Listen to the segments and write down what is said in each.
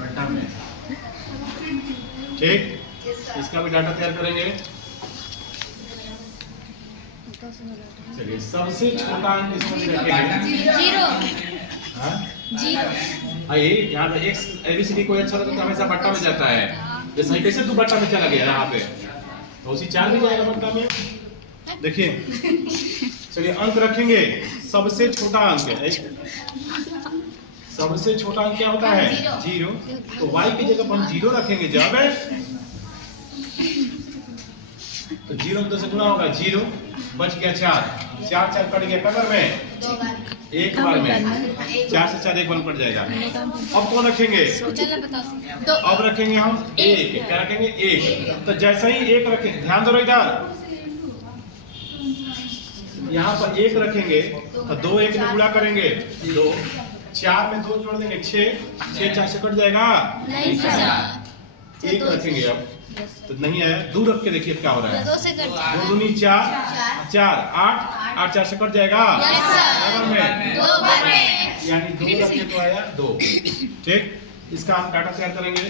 बट्टा में। ठीक, इसका भी डाटा तैयार करेंगे। चलिए, सबसे छोटा अंक इसमें रखेंगे जीरो। हाँ जीरो। ये यहाँ पे एक्स एबीसीडी कोई अच्छा लगता तो हमेशा बट्टा में जाता है। जैसे ही कैसे तू बट्टा में चला गया यहाँ पे, तो उसी 4 भी जाएगा बट्टा में। देखिए, चलिए अंक रखेंगे। सबसे छोटा अंक, सबसे छोटा अंक क्या होता है? जीरो। तो y की जगह पर हम जीरो रखेंगे। जब तो जीरो में 2 से गुना होगा, जीरो बच गया 4, 4 4 कट गया कबर में, एक बार में 4 से 4 एक बार कट जाएगा। अब कौन रखेंगे? अब रखेंगे हम एक। क्या रखेंगे? एक। तो जैसे ही एक रखेंगे, ध्यान दो इधर, यहाँ पर एक रखेंगे तो 2 1 में गुणा करेंगे, 2 4 में 2 जोड़ देंगे, 6 6 4 से कट जाएगा। नहीं सर, एक रखेंगे अब तो नहीं है, 2 रख के देखिए क्या हो रहा है। 2 से कट 2 दूनी 4 4 8 8 4 से कट जाएगा में यानी 2 रख के तो आया 2। ठीक, इसका हम डाटा तैयार करेंगे।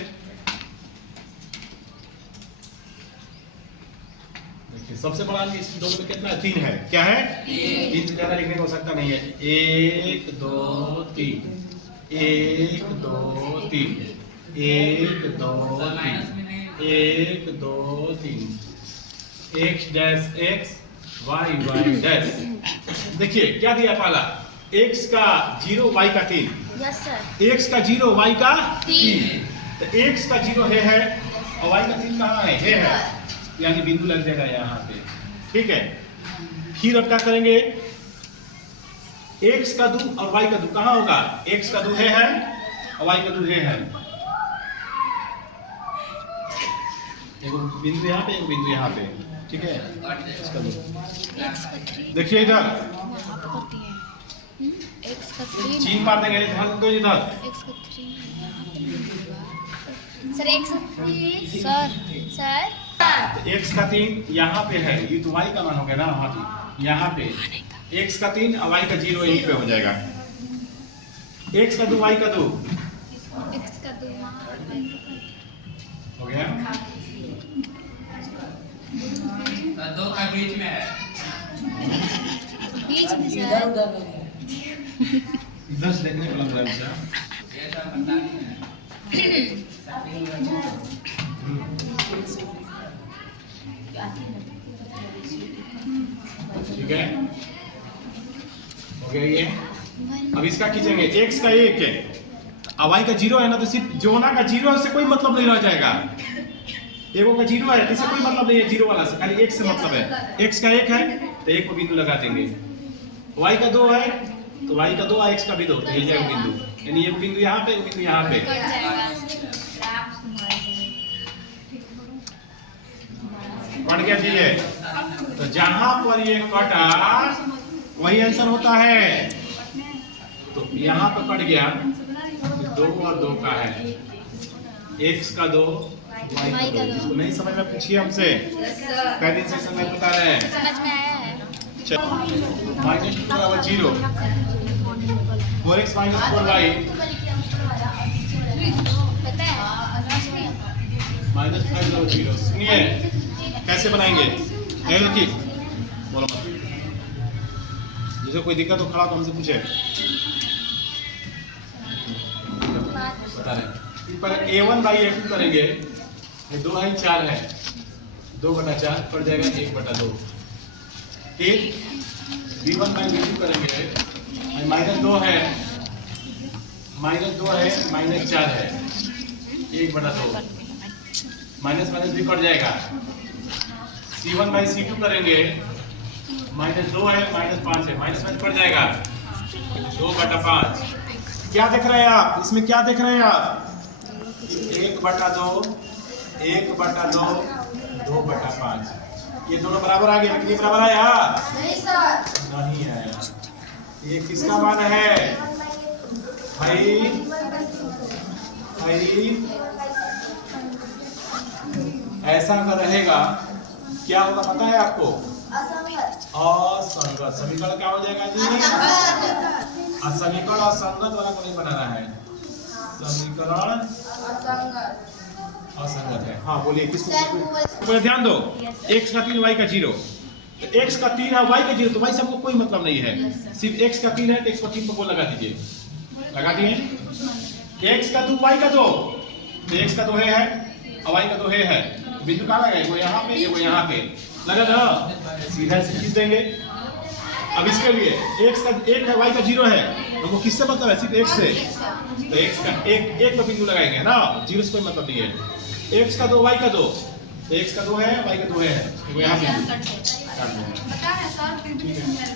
देखिए, सबसे बड़ा अंक इस दोनों में कितना है? 3 है। क्या है? 3 से ज्यादा लिखने को सकता नहीं है। 1 2 3 1 2 3 1 2 3 1 2 3 x dash x y y dash. देखिए क्या दिया पहला, x का 0 y का 3। Yes sir. x का 0 y का 3। तो x का 0 है और y का 3 कहाँ है? यानी बिंदु लग जाएगा यहाँ पे। ठीक है, फिर अब क्या करेंगे? x का 2 और y का 2 कहाँ होगा? x का 2 है और y का 2 है। एक बिंदु यहाँ पे, एक बिंदु यहाँ पे। ठीक है, इसका 2 देखिए इधर x का 3 चीन मार देंगे। ध्यान दो इधर, x का 3 सर, x का 3 सर x का 3 यहाँ पे है, ये तो y का मान हो गया ना। हाँ, यहाँ पे x का 3 और y का 0 यहीं पे हो जाएगा। x का 2 y का 2 x का 2 हो गया। 2 का बीच में है, बीच में सर। इधर से देखने को लग रहा है मुझे। ये तो पता नहीं है। ठीक है, हो गया ये। अब इसका खींचेंगे, x का 1 है और y का 0 है ना, तो सिर्फ जोना का 0 से कोई मतलब नहीं रह जाएगा। एगो का 0 है, इससे कोई मतलब नहीं है 0 वाला से, खाली x से मतलब है। x का 1 है तो 1 को बिंदु लगा देंगे। y का 2 है तो y का 2 और x का भी 2, तो यही जाएगा बिंदु। यानी एक बिंदु यहाँ पे, एक बिंदु यहाँ पे। कट गया जी ये। तो जहां पर ये कटा वही आंसर होता है। तो यहाँ पर कट गया, 2 और 2 का है, x का 2 y का 2। जिसको नहीं समझ में पूछिए हमसे, कई दिन से समय बता रहे हैं। समझ में आया है। -2 बराबर 0, 4x - 4y पता है -5 बराबर 0। सुनिए कैसे बनाएंगे? लकी बोलो मत, जिसे कोई दिक्कत हो खड़ा तो हमसे पूछे, बता रहे। पर a1 बाई a2 करेंगे, ये 2 है 4 है, 2/4 पड़ जाएगा 1/2। एक b1 बाई b2 करेंगे, -2 है, -2 है, -4 है, 1/2। माइनस माइनस भी कट जाएगा। c1 बाई c2 करेंगे, -2 है, -5 है, माइनस माइनस कट जाएगा, 2/5। क्या देख रहे हैं आप इसमें? क्या देख रहे हैं आप? 1/2, 1/2, 2/5। ये दोनों बराबर आ गए कि बराबर आया? नहीं सर, नहीं आया। ये किसका मान है? भाई ऐसा अगर रहेगा क्या होगा पता है आपको? असंगत। समीकरण क्या हो जाएगा जी? समीकरण असंगत वाला को नहीं बनाना है, समीकरण हाँ बोलिए किसको सर, वो- पर ध्यान दो Yes, sir. x का 3 y का 0 तो x का 3 है y का 0 तो y से हमको कोई मतलब नहीं है Yes, sir. सिर्फ x का 3 है तो x को 3 पर वो लगा दीजिए लगा दिए x का 2 y का 2 तो x का 2 है और y का 2 है बिंदु कहाँ लगा वो यहाँ पे वो यहाँ पे लगा ना सीधा से खींच देंगे अब इसके लिए x का 1 है y का 0 है हमको किससे मतलब है सिर्फ x से तो x का एक पर बिंदु लगाएंगे ना 0 से कोई मतलब नहीं है x का 2 y का 2 तो x का 2 है y का 2 है वो यहाँ पे सर, कट से। काट देंगे। बता रहे सर, ठीक है